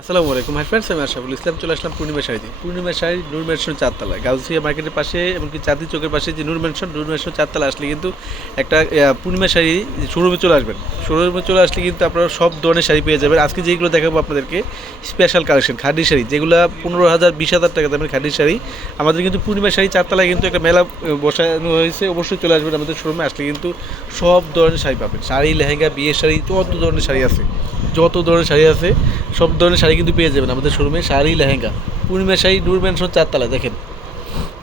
আসসালামু আলাইকুম। Hi friends আমি আশাফুল ইসলাম, চলে আসলাম পূর্ণিমা শাড়িতে। পূর্ণিমা শাড়ি, নূর ম্যানশন চারতলায়। গাউসিয়া মার্কেটের পাশে এমনকি চাঁদি চোখের পাশে যে নূর ম্যানশন নূর ম্যানশন চারতলা আসলে কিন্তু একটা পূর্ণিমা শাড়ি শোরুমে চলে আসবেন। শোরুমে চলে আসলে কিন্তু আপনারা সব ধরনের শাড়ি পেয়ে যাবেন। আজকে যেগুলো দেখাবো আপনাদেরকে স্পেশাল কালেকশন খাদি শাড়ি। যেগুলো পনেরো হাজার, বিশ হাজার টাকা দামের খাদি শাড়ি। আমাদের কিন্তু পূর্ণিমা শাড়ি চারতলায় কিন্তু একটা মেলা বসানো হয়েছে। অবশ্যই চলে আসবেন আমাদের শোরুমে আসলে কিন্তু সব ধরনের শাড়ি পাবেন। শাড়ি, লেহেঙ্গা, বিয়ের শাড়ি, যত ধরনের শাড়ি আছে, যত ধরনের শাড়ি আছে, সব ধরনের শাড়ি কিন্তু পেয়ে যাবেন আমাদের শোরুমে শাড়ি, লেহেঙ্গা। পূর্ণিমা শাড়ি, নূর ম্যানশন চারতলা দেখেন।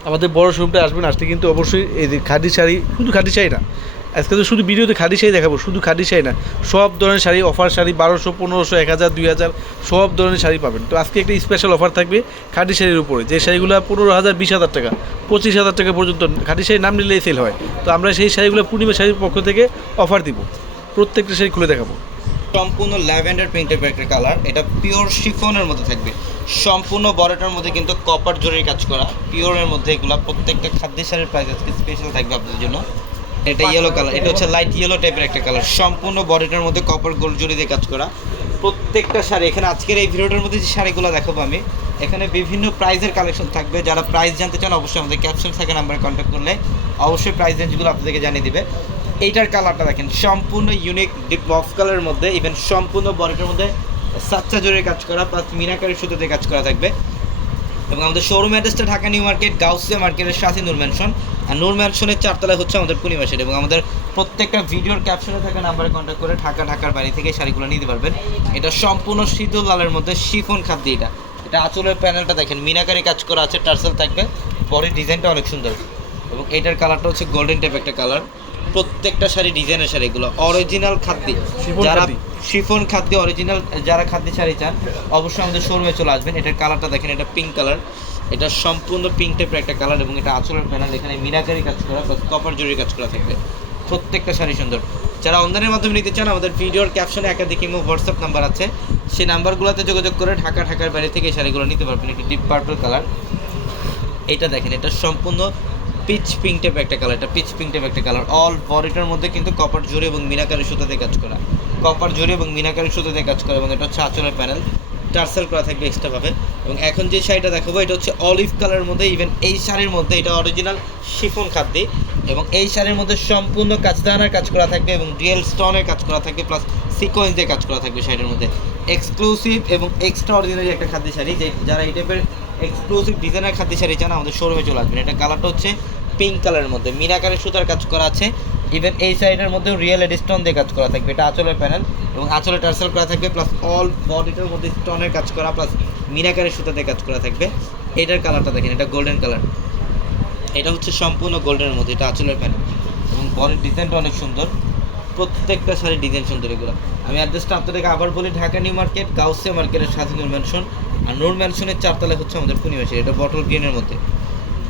আমাদের বড় শোরুমটা আসবেন আসলে কিন্তু অবশ্যই এই যে খাদি শাড়ি, শুধু খাদি শাড়ি না, আজকে তো শুধু ভিডিওতে খাদি শাড়ি দেখাবো, শুধু খাদি শাড়ি না, সব ধরনের শাড়ি অফার শাড়ি, বারোশো, পনেরোশো, এক হাজার, দুই হাজার, সব ধরনের শাড়ি পাবেন। তো আজকে একটা স্পেশাল অফার থাকবে খাদি শাড়ির উপরে, যে শাড়িগুলো পনেরো হাজার, বিশ হাজার টাকা, পঁচিশ হাজার টাকা পর্যন্ত খাদি শাড়ি নাম নিলেই সেল হয়। তো আমরা সেই শাড়িগুলো পূর্ণিমা শাড়ির পক্ষ থেকে অফার দিব। প্রত্যেকটা শাড়ি খুলে দেখাবো। সম্পূর্ণ ল্যাভেন্ডার প্রিন্টের একটা কালার। এটা পিওর শিফনের মধ্যে থাকবে। সম্পূর্ণ বড়টার মধ্যে কিন্তু কপার জরির কাজ করা। পিওরের মধ্যে এগুলো প্রত্যেকটা খাদ্য শাড়ির প্রাইস আজকে স্পেশাল থাকবে আপনাদের জন্য। এটা ইয়েলো কালার এটা হচ্ছে লাইট ইয়েলো টাইপের একটা কালার সম্পূর্ণ বডিটার মধ্যে কপার গোল্ড জরি দিয়ে কাজ করা। প্রত্যেকটা শাড়ি এখানে আজকের এই ভিডিওটার মধ্যে যে শাড়িগুলো দেখাবো আমি এখানে বিভিন্ন প্রাইজের কালেকশন থাকবে। যারা প্রাইস জানতে চান অবশ্যই আমাদের ক্যাপশন থাকে নাম্বারে কন্ট্যাক্ট করলে অবশ্যই প্রাইস রেঞ্জগুলো আপনাদেরকে জানিয়ে দিবে। এইটার কালারটা দেখেন, সম্পূর্ণ ইউনিক ডিপ বক্স কালারের মধ্যে ইভেন সম্পূর্ণ বডিটার মধ্যে সাচ্চা জোরের কাজ করা প্লাস মিনাকারি সুতোতে কাজ করা থাকবে। এবং আমাদের শোরুম অ্যাড্রেসটা ঢাকা নিউ মার্কেট, গাউসিয়া মার্কেটের সাথে নূর ম্যানশন আর নূর ম্যানশনের চারতলায় হচ্ছে আমাদের পূর্ণিমা শাড়ি এবং আমাদের প্রত্যেকটা ভিডিওর ক্যাপশনে থাকা নাম্বারে কন্ট্যাক্ট করে ঢাকা, ঢাকার বাড়ি থেকে শাড়িগুলো নিতে পারবেন। এটা সম্পূর্ণ শীতল লালের মধ্যে শিফন খাদ্য এটা। এটা আঁচলের প্যানেলটা দেখেন, মিনাকারি কাজ করা আছে, টার্সেল থাকবে। বডির ডিজাইনটা অনেক সুন্দর। এবং এটার কালারটা হচ্ছে গোল্ডেন টাইপ একটা কালার প্রত্যেকটা শাড়ি ডিজাইনের শাড়ি এগুলো। অরিজিনাল খাদ্য। যারা। শিফন খাদ্য অরিজিনাল যারা খাদ্য শাড়ি চান অবশ্যই আমাদের শোরুমে চলে আসবেন। এটার কালারটা দেখেন এটা পিঙ্ক কালার এটা সম্পূর্ণ পিঙ্ক টাইপের একটা কালার এবং এটা আঁচলের প্যানেল এখানে মিনাকারি কাজ করা প্লাস কপার জরির কাজ করা থাকবে। প্রত্যেকটা শাড়ি সুন্দর। যারা অনলাইনের মাধ্যমে নিতে চান আমাদের ভিডিওর ক্যাপশনে একাধিক ইমো হোয়াটসঅ্যাপ নাম্বার আছে। সেই নাম্বারগুলোতে যোগাযোগ করে ঢাকা ঢাকার বাইরে থেকে এই শাড়িগুলো নিতে পারবেন। একটি ডিপ পার্পল কালার এটা দেখেন এটা সম্পূর্ণ পিচ পিঙ্ক টাইপ একটা কালার এটা পিচ পিঙ্ক টাইপ একটা কালার অল বডিটার মধ্যে কিন্তু কপার জরি এবং মিনাকারি সুতাতে কাজ করা। কপার জরি এবং মিনাকারি সুতাতে কাজ করা এবং এটা হচ্ছে আঁচলের প্যানেল টার্সেল করা থাকবে এক্সট্রাভাবে এবং এখন যে শাড়িটা দেখাবো, এটা হচ্ছে অলিভ কালারের মধ্যে ইভেন এই শাড়ির মধ্যে এটা অরিজিনাল শিফন খাদ্যে। এবং এই শাড়ির মধ্যে সম্পূর্ণ কাজদানার কাজ করা থাকবে এবং রিয়েল স্টোনের কাজ করা থাকবে প্লাস সিকোয়েন্স দিয়ে কাজ করা থাকবে শাড়ির মধ্যে। এক্সক্লুসিভ এবং এক্সট্রা অর্ডিনারি একটা খাদ্য শাড়ি, যে যারা এই টাইপের এক্সক্লুসিভ ডিজাইনের খাদ্য শাড়ি চান আমাদের শোরুমে চলে আসবেন। এটা কালারটা হচ্ছে পিঙ্ক কালারের মধ্যে। মিনাকারের সুতার কাজ করা আছে। ইভেন এই সাইডের মধ্যেও রিয়েল স্টোন দিয়ে কাজ করা থাকবে। এটা আঁচলের প্যানেল এবং আঁচলে টার্সেল করা থাকবে প্লাস অল বডিটার মধ্যে স্টোনের কাজ করা প্লাস মিনাকারের সুতাতে কাজ করা থাকবে। এটার কালারটা দেখেন, এটা গোল্ডেন কালার এটা হচ্ছে সম্পূর্ণ গোল্ডেনের মধ্যে, এটা আঁচলের প্যানেল এবং বডির ডিজাইনটা অনেক সুন্দর। প্রত্যেকটা শাড়ির ডিজাইন সুন্দর এগুলো। আমি অ্যাড্রেসটা আপনাদেরকে আবার বলি, ঢাকা নিউ মার্কেট, গাউসিয়া মার্কেটের স্বাধীন নূর ম্যানশন আর নূর ম্যানশনের চারতলায় হচ্ছে আমাদের পূর্ণিমা শাড়ি এটা বটল গ্রিনের মধ্যে।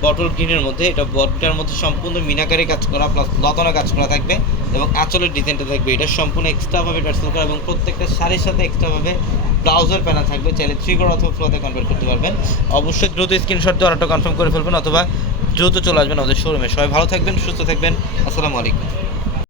বটল গ্রিনের মধ্যে, এটা বটটার মধ্যে সম্পূর্ণ মিনাকারি কাজ করা প্লাস লতানো কাজ করা থাকবে এবং আঁচলের ডিজাইনটা থাকবে। এটা সম্পূর্ণ এক্সট্রাভাবে টার্সেল করা এবং প্রত্যেকটা শাড়ির সাথে এক্সট্রাভাবে ব্লাউজের প্যানেল থাকবে। চাইলে থ্রি কোড অথবা ফ্লোতে কনভার্ট করতে পারবেন। অবশ্যই দ্রুত স্ক্রিনশট দিয়ে অর্ডারটা কনফার্ম করে ফেলবেন অথবা দ্রুত চলে আসবেন আমাদের শোরুমে সবাই ভালো থাকবেন, সুস্থ থাকবেন। আসসালামু আলাইকুম।